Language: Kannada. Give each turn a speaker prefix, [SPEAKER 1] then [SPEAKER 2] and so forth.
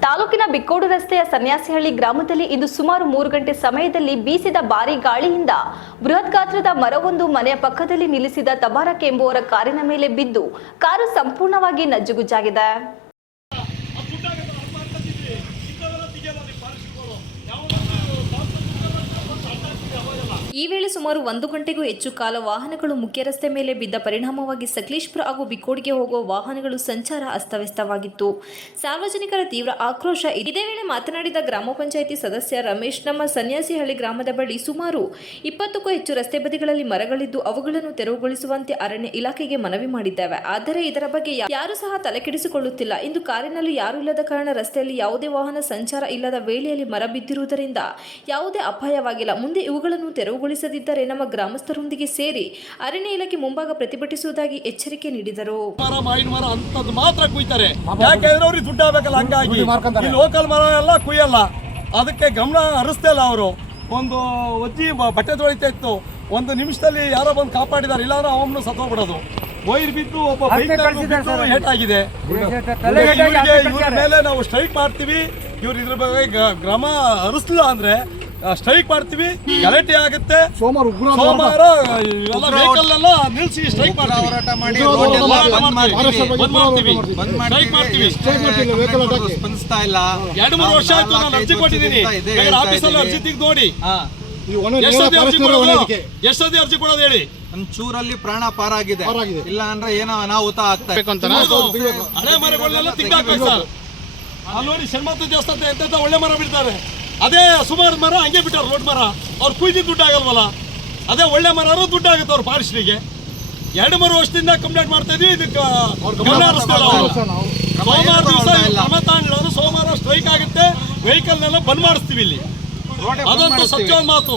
[SPEAKER 1] ತಾಲೂಕಿನ ಬಿಕ್ಕೋಡು ರಸ್ತೆಯ ಸನ್ಯಾಸಿಹಳ್ಳಿ ಗ್ರಾಮದಲ್ಲಿ ಇಂದು ಸುಮಾರು ಮೂರು ಗಂಟೆ ಸಮಯದಲ್ಲಿ ಬೀಸಿದ ಭಾರಿ ಗಾಳಿಯಿಂದ ಬೃಹತ್ ಗಾತ್ರದ ಮರವೊಂದು ಮನೆಯ ಪಕ್ಕದಲ್ಲಿ ನಿಲ್ಲಿಸಿದ ತಬಾರಕ್ ಎಂಬುವರ ಕಾರಿನ ಮೇಲೆ ಬಿದ್ದು ಕಾರು ಸಂಪೂರ್ಣವಾಗಿ ನಜ್ಜುಗುಜ್ಜಾಗಿದೆ. ಈ ವೇಳೆ ಸುಮಾರು ಒಂದು ಗಂಟೆಗೂ ಹೆಚ್ಚು ಕಾಲ ವಾಹನಗಳು ಮುಖ್ಯ ರಸ್ತೆ ಮೇಲೆ ಬಿದ್ದ ಪರಿಣಾಮವಾಗಿ ಸಕಲೇಶ್ಪುರ ಹಾಗೂ ಬಿಕೋಡ್ಗೆ ಹೋಗುವ ವಾಹನಗಳು ಸಂಚಾರ ಅಸ್ತವ್ಯಸ್ತವಾಗಿತ್ತು. ಸಾರ್ವಜನಿಕರ ತೀವ್ರ ಆಕ್ರೋಶ. ಇದೇ ವೇಳೆ ಮಾತನಾಡಿದ ಗ್ರಾಮ ಪಂಚಾಯಿತಿ ಸದಸ್ಯ ರಮೇಶ್ ನಮ್ಮ ಸನ್ಯಾಸಿಹಳ್ಳಿ ಗ್ರಾಮದ ಬಳಿ ಸುಮಾರು ಇಪ್ಪತ್ತಕ್ಕೂ ಹೆಚ್ಚು ರಸ್ತೆ ಬದಿಗಳಲ್ಲಿ ಮರಗಳಿದ್ದು ಅವುಗಳನ್ನು ತೆರವುಗೊಳಿಸುವಂತೆ ಅರಣ್ಯ ಇಲಾಖೆಗೆ ಮನವಿ ಮಾಡಿದ್ದೇವೆ. ಆದರೆ ಇದರ ಬಗ್ಗೆ ಯಾರು ಸಹ ತಲೆಕೆಡಿಸಿಕೊಳ್ಳುತ್ತಿಲ್ಲ. ಇಂದು ಕಾರಿನಲ್ಲಿ ಯಾರೂ ಇಲ್ಲದ ಕಾರಣ ರಸ್ತೆಯಲ್ಲಿ ಯಾವುದೇ ವಾಹನ ಸಂಚಾರ ಇಲ್ಲದ ವೇಳೆಯಲ್ಲಿ ಮರ ಬಿದ್ದಿರುವುದರಿಂದ ಯಾವುದೇ ಅಪಾಯವಾಗಿಲ್ಲ. ಮುಂದೆ ಇವುಗಳನ್ನು ತೆರವುಗೊಳಿಸದಿದ್ದರೆ ನಮ್ಮ ಗ್ರಾಮಸ್ಥರೊಂದಿಗೆ ಸೇರಿ ಅರಣ್ಯ ಇಲಾಖೆ ಮುಂಭಾಗ ಪ್ರತಿಭಟಿಸುವುದಾಗಿ ಎಚ್ಚರಿಕೆ ನೀಡಿದರು.
[SPEAKER 2] ಮರ ಮಾವಿನ ಮರ ಅಂತದ್ದು ಮಾತ್ರ ಕುಯ್ತಾರೆ. ಯಾಕೆಂದ್ರೆ ಅವ್ರಿಗೆ ದುಡ್ಡು ಆಗಬೇಕಲ್ಲ ಹಂಗಾಗಿ. ಈ ಲೋಕಲ್ ಮರ ಎಲ್ಲ ಕುಯ್ಯಲ್ಲ. ಅದಕ್ಕೆ ಗಮನ ಹರಿಸ್ತಾ ಇಲ್ಲ ಅವರು. ಒಂದು ಒಜ್ಜಿ ಬಟ್ಟೆ ತೊಳಿತಾ ಇತ್ತು. ಒಂದು ನಿಮಿಷದಲ್ಲಿ ಯಾರೋ ಬಂದು ಕಾಪಾಡಿದಾರೆ ಇಲ್ಲಾಂದ್ರೆ ಅವನು ಸತ್ತೋಗ್ಬಿಡೋದು. ವೈರ್ ಬಿದ್ದು ಒಬ್ಬ ಏಟಾಗಿದೆ ಇವ್ರ ಮೇಲೆ ನಾವು ಸ್ಟ್ರೈಕ್ ಮಾಡ್ತೀವಿ. ಇವ್ರು ಇದ್ರ ಬಗ್ಗೆ ಗ- ಗ್ರಾಮ ಹರಿಸ್ಲಿಲ್ಲ ಅಂದ್ರೆ ಸ್ಟ್ರೈಕ್ ಮಾಡ್ತೀವಿ. ಗಲಾಟೆ ಆಗುತ್ತೆ.
[SPEAKER 3] ಸೋಮವಾರ ಉಗ್ರ
[SPEAKER 2] ಸೋಮವಾರ ಇವೆಲ್ಲ ವೆಹಿಕಲ್ ಎಲ್ಲ ನಿಲ್ಸಿ ಸ್ಟ್ರೈಕ್ ಮಾಡ್ತೀವಿ.
[SPEAKER 4] ಹೋರಾಟ ಮಾಡಿ ರೋಡ್ ಎಲ್ಲ ಬಂದ್
[SPEAKER 3] ಮಾಡಿ.
[SPEAKER 4] ಮಾಡ್ತೀವಿ.
[SPEAKER 2] ಬಂದ್ ಮಾಡ್ತೀವಿ.
[SPEAKER 4] ಬಂದ್
[SPEAKER 2] ಸ್ಟ್ರೈಕ್ ಮಾಡ್ತೀವಿ.
[SPEAKER 3] ಸ್ಟ್ರೈಕ್ ಮಾಡ್ತೀವಿ.
[SPEAKER 4] ಸ್ಪಂದಿಸ್ತಾ ಇಲ್ಲ.
[SPEAKER 2] ಎರಡು ಮೂರು ವರ್ಷ ಆಯ್ತು ನಾನು ಅರ್ಜಿ ಕೊಟ್ಟಿದ್ದೀನಿ. ಆಫೀಸಲ್ಲಿ ಅರ್ಜಿ. ತೆಗೆದು ನೋಡಿ. ಎಷ್ಟೊತ್ತಿ ಅರ್ಜಿ ಕೊಡೋದು. ಎಷ್ಟೊತ್ತಿ ಅರ್ಜಿ ಕೊಡೋದು ಹೇಳಿ?
[SPEAKER 4] ಒಂಚೂರಲ್ಲಿ ಪ್ರಾಣ ಪಾರಾಗಿದೆ. ಇಲ್ಲ ಅಂದ್ರೆ ಏನೋ ಅನಾಹುತ ಆಗ್ತಾ.
[SPEAKER 2] ಹಳೆ ಮರಗಳನ್ನೆಲ್ಲ ತೆಗ್ದಾಕ್ಬೇಕು ಸರ್. ಅಲ್ಲಿ ನೋಡಿ ಶರ್ಮತ್ತ ದೇವಸ್ಥಾನ ಎಂತ ಒಳ್ಳೆ ಮರ ಬಿಡ್ತಾರೆ. ಅದೇ ಸುಮಾರು ಮರ ಹಂಗೆ ಬಿಟ್ಟಾರ ರೋಡ್ ಮರ. ಅವ್ರು ಕುಯ್ದಿ ದುಡ್ಡು ಆಗಲ್ವಲ್ಲ? ಅದೇ ಒಳ್ಳೆ ಮರ ದುಡ್ಡು ಆಗುತ್ತೆ ಅವ್ರ ಫಾರೆಸ್ಟ್ರಿಗೆ. ಎರಡು ಮೂರು ವರ್ಷದಿಂದ ಕಂಪ್ಲೇಂಟ್ ಮಾಡ್ತಾ ಇದ್ವಿ ಇದಕ್ಕೆ ಸೋಮವಾರ ದಿವಸ. ಕ್ರಮ ತಗೊಂಡಿರೋದು ಸೋಮವಾರ ಸ್ಟ್ರೈಕ್ ಆಗುತ್ತೆ ವೆಹಿಕಲ್ನೆಲ್ಲ ಬಂದ್ ಮಾಡಿಸ್ತೀವಿ ಇಲ್ಲಿ.
[SPEAKER 4] ಅದೊಂದು
[SPEAKER 2] ಸತ್ಯ ಮಾತು.